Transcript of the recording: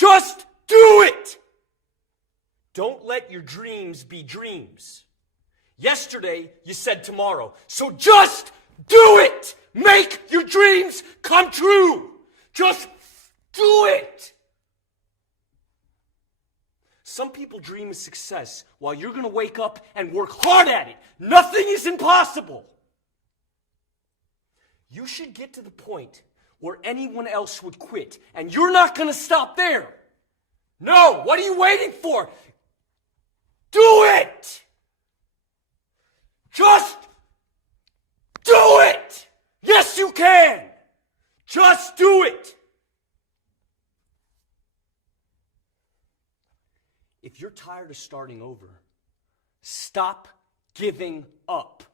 Just do it! Don't let your dreams be dreams. Yesterday, you said tomorrow. So just do it! Make your dreams come true! Just do it! Some people dream of success while you're going to wake up and work hard at it. Nothing is impossible. You should get to the point where anyone else would quit, and you're not going to stop there. No, what are you waiting for? Do it! Just do it! Yes, you can! Just do it! If you're tired of starting over, stop giving up.